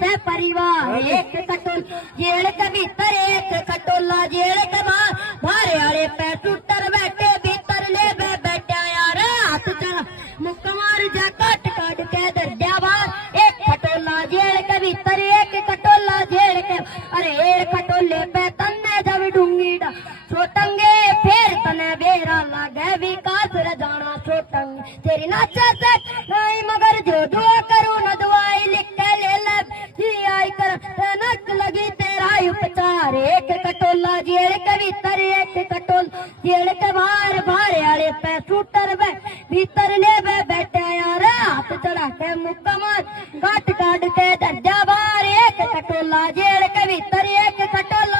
से परिवार एक कटोल जेड़ के भीतर एक कटोला जेड़ के बाहर भारे वाले पे टूटर बैठे भीतर ले बैठा यार हाथ चला मुक्का मार जा काट काट के दर्जा बाहर एक कटोला जेड़ के भीतर एक कटोला जेड़ के अरे एक कटोले पे तन्ने जब डूंगी छोटंगे फिर तने बेरा लागे विकास रजाना छोटंगे तेरी नाचे से नहीं मगर जो दुआ करूं न दुआई लिख के ले ले आई कर नक लगी तेरा उपचार एक कटोला जेड़ के भीतर एक कटोल जेड़ के बाहर भारे वाले पे शूटर भीतर ले बैठे यार हाथ चढ़ा के मुक्का मार काट काट के दर्जा बाहर एक कटोला जेड़ के भीतर एक कटोला